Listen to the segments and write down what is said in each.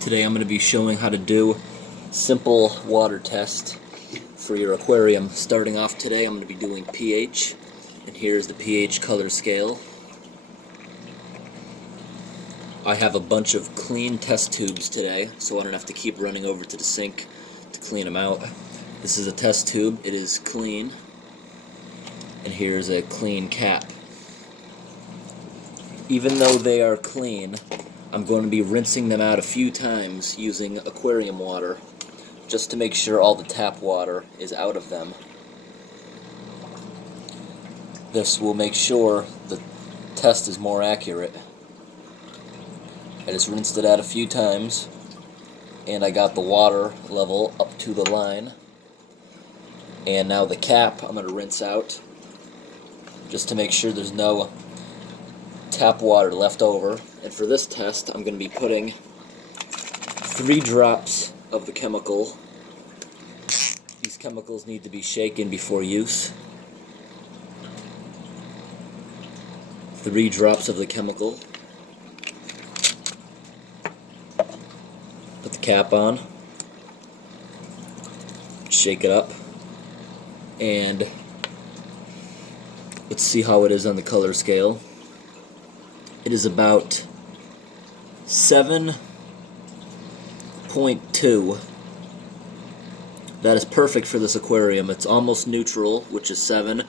Today I'm going to be showing how to do simple water test for your aquarium. Starting off today, I'm going to be doing pH, and here's the pH color scale. I have a bunch of clean test tubes today, so I don't have to keep running over to the sink to clean them out. This is a test tube. It is clean, and here's a clean cap. Even though they are clean, I'm going to be rinsing them out a few times using aquarium water, just to make sure all the tap water is out of them. This will make sure the test is more accurate. I just rinsed it out a few times, and I got the water level up to the line. And now the cap I'm going to rinse out, just to make sure there's no tap water left over. And for this test, I'm going to be putting 3 drops of the chemical. These chemicals need to be shaken before use. 3 drops of the chemical. Put the cap on. Shake it up. And let's see how it is on the color scale. It is about 7.2. That is perfect for this aquarium. It's almost neutral, which is 7.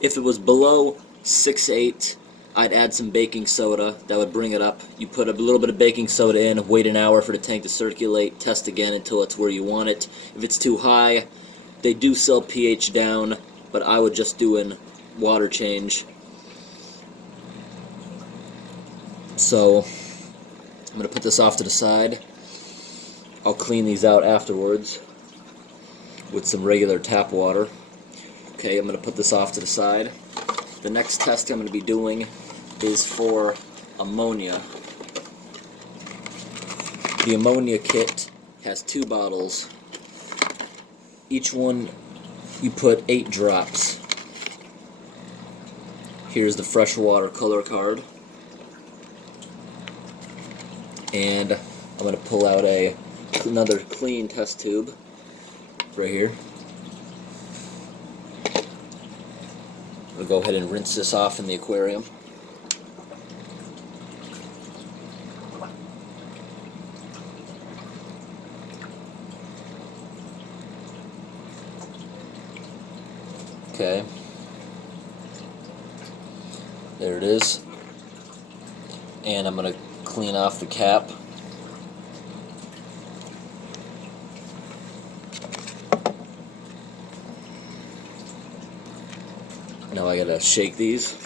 If it was below 6.8, I'd add some baking soda. That would bring it up. You put a little bit of baking soda in, wait an hour for the tank to circulate, test again until it's where you want it. If it's too high, they do sell pH down, but I would just do a water change. So I'm going to put this off to the side. I'll clean these out afterwards with some regular tap water. Okay, I'm going to put this off to the side. The next test I'm going to be doing is for ammonia. The ammonia kit has 2 bottles. Each one you put 8 drops. Here's the freshwater color card. And I'm going to pull out another clean test tube right here. I'm going to go ahead and rinse this off in the aquarium. Okay. There it is. And I'm going to clean off the cap. Now I gotta shake these.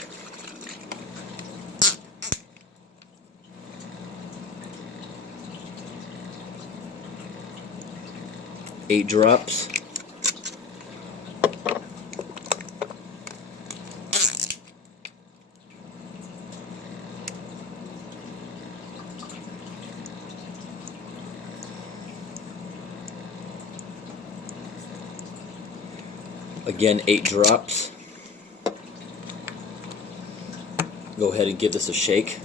Eight drops. Again, 8 drops. Go ahead and give this a shake.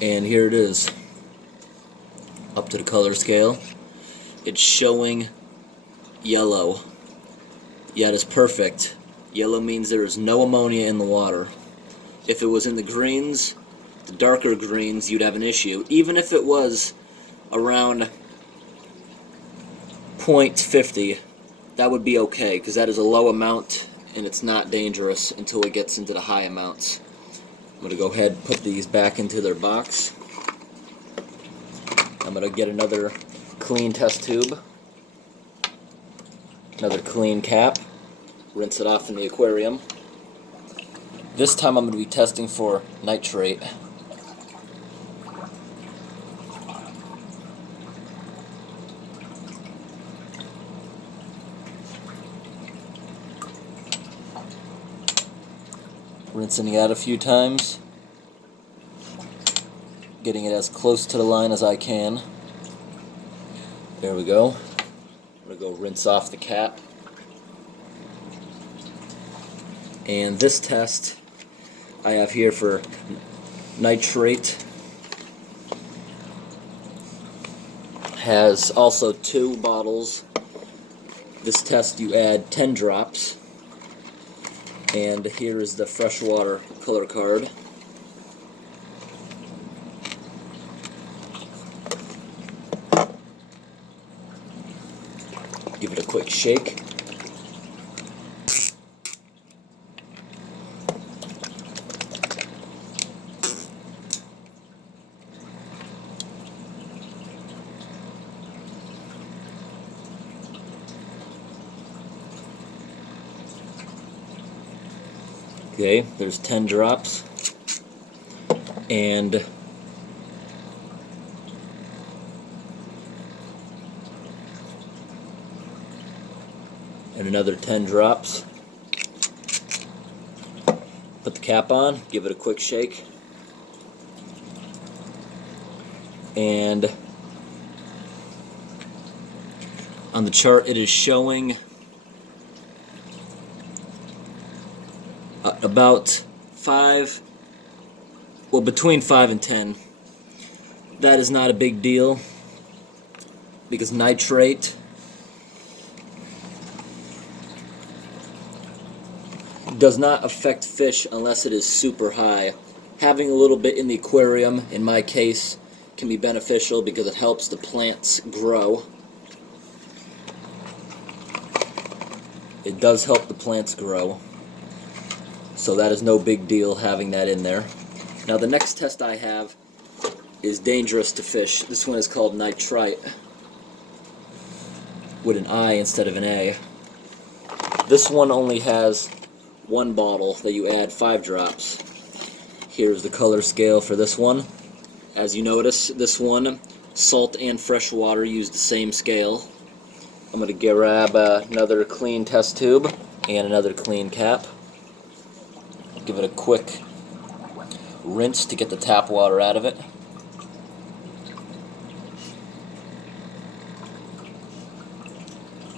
And here it is, up to the color scale. It's showing yellow. Yeah, it is perfect. Yellow means there is no ammonia in the water. If it was in the greens, the darker greens, you'd have an issue. Even if it was around 0.50, that would be okay, because that is a low amount and it's not dangerous until it gets into the high amounts. I'm going to go ahead and put these back into their box. I'm going to get another clean test tube, another clean cap, rinse it off in the aquarium. This time I'm going to be testing for nitrate. Rinsing it out a few times, getting it as close to the line as I can. There we go. I'm going to go rinse off the cap. And this test, I have here for nitrate has also 2 bottles. This test you add 10 drops. And here is the freshwater color card. Give it a quick shake. Okay, there's 10 drops, and another 10 drops. Put the cap on, give it a quick shake, and on the chart it is showing about 5, well, between 5 and 10. That is not a big deal because nitrate does not affect fish unless it is super high. Having a little bit in the aquarium, in my case, can be beneficial because it helps the plants grow. It does help the plants grow. So that is no big deal having that in there. Now the next test I have is dangerous to fish. This one is called nitrite, with an I instead of an A. This one only has 1 bottle that you add 5 drops. Here's the color scale for this one. As you notice, this one, salt and fresh water use the same scale. I'm going to grab another clean test tube and another clean cap. Give it a quick rinse to get the tap water out of it.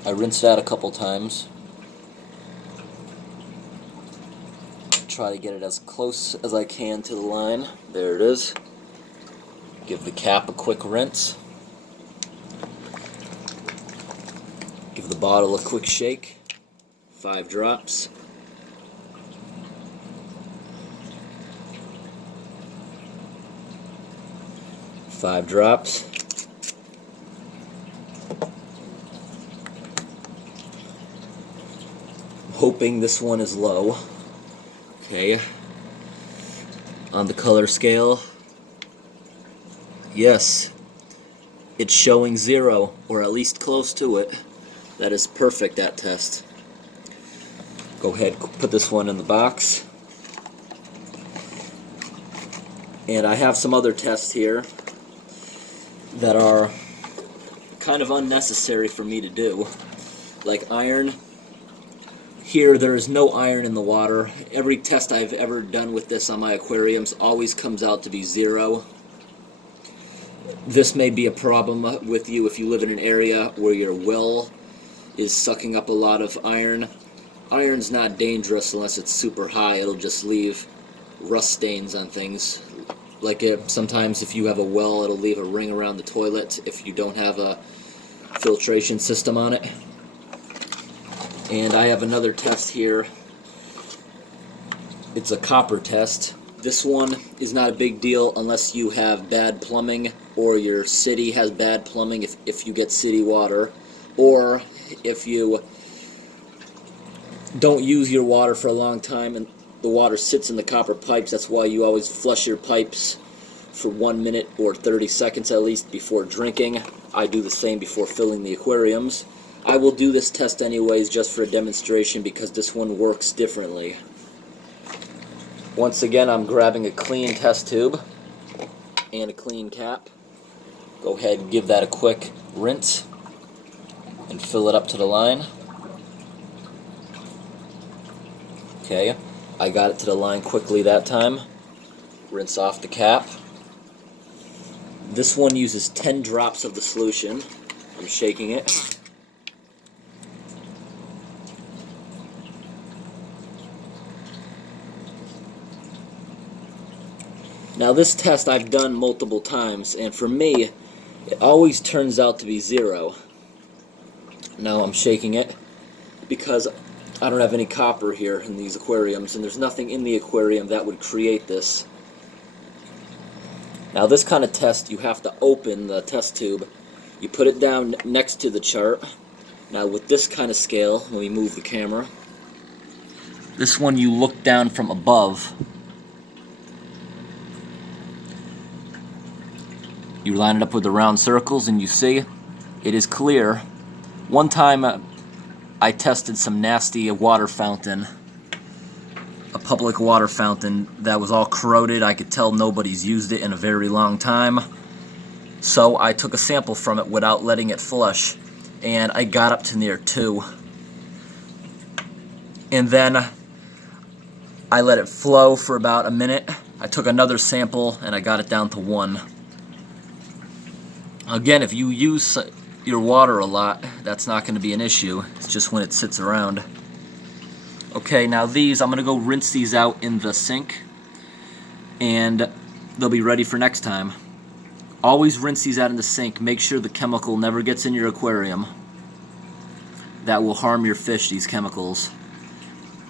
I rinsed it out a couple times. Try to get it as close as I can to the line. There it is. Give the cap a quick rinse. Give the bottle a quick shake. 5 drops. Five drops. I'm hoping this one is low. Okay. On the color scale, yes, it's showing 0, or at least close to it. That is perfect, that test. Go ahead, put this one in the box. And I have some other tests here that are kind of unnecessary for me to do, like iron. Here there is no iron in the water. Every test I've ever done with this on my aquariums always comes out to be 0. This may be a problem with you if you live in an area where your well is sucking up a lot of iron. Iron's not dangerous unless it's super high. It'll just leave rust stains on things. Like sometimes if you have a well, it'll leave a ring around the toilet if you don't have a filtration system on it. And I have another test here. It's a copper test. This one is not a big deal unless you have bad plumbing, or your city has bad plumbing if you get city water, or if you don't use your water for a long time and the water sits in the copper pipes. That's why you always flush your pipes for 1 minute or 30 seconds at least before drinking. I do the same before filling the aquariums. I will do this test anyways just for a demonstration because this one works differently. Once again, I'm grabbing a clean test tube and a clean cap. Go ahead and give that a quick rinse and fill it up to the line. Okay, I got it to the line quickly that time. Rinse off the cap. This one uses 10 drops of the solution. I'm shaking it. Now this test I've done multiple times, and for me, it always turns out to be 0. Now I'm shaking it because I don't have any copper here in these aquariums, and there's nothing in the aquarium that would create this. Now this kind of test, you have to open the test tube. You put it down next to the chart. Now with this kind of scale, let me move the camera. This one you look down from above. You line it up with the round circles and you see it is clear. One time I tested some nasty water fountain, a public water fountain that was all corroded. I could tell nobody's used it in a very long time. So I took a sample from it without letting it flush, and I got up to near 2. And then I let it flow for about a minute. I took another sample and I got it down to 1. Again, if you use your water a lot, that's not going to be an issue. It's just when it sits around. Okay, now these, I'm going to go rinse these out in the sink, and they'll be ready for next time. Always rinse these out in the sink. Make sure the chemical never gets in your aquarium. That will harm your fish, these chemicals.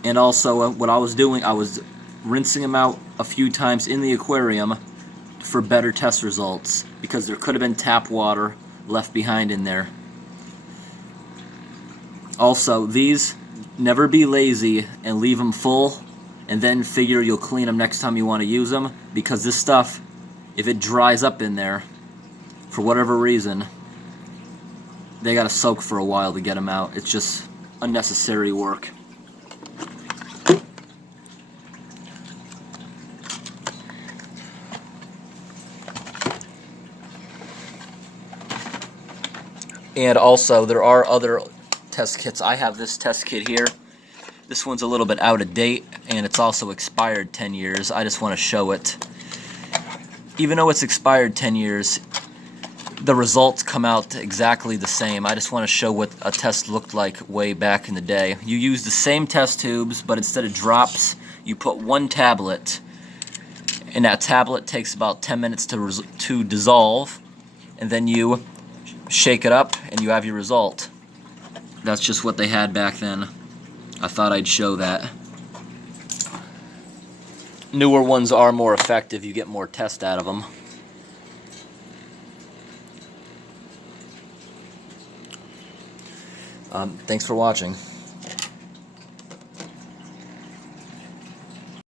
And also, what I was doing, I was rinsing them out a few times in the aquarium for better test results, because there could have been tap water left behind in there. Also, these, never be lazy and leave them full and then figure you'll clean them next time you want to use them, because this stuff, if it dries up in there for whatever reason, they gotta soak for a while to get them out. It's just unnecessary work. And also, there are other test kits. I have this test kit here. This one's a little bit out of date, and it's also expired 10 years. I just want to show it. Even though it's expired 10 years, the results come out exactly the same. I just want to show what a test looked like way back in the day. You use the same test tubes, but instead of drops, you put 1 tablet, and that tablet takes about 10 minutes to dissolve, and then you shake it up and you have your result. That's just what they had back then. I thought I'd show that. Newer ones are more effective. You get more test out of them. Thanks for watching.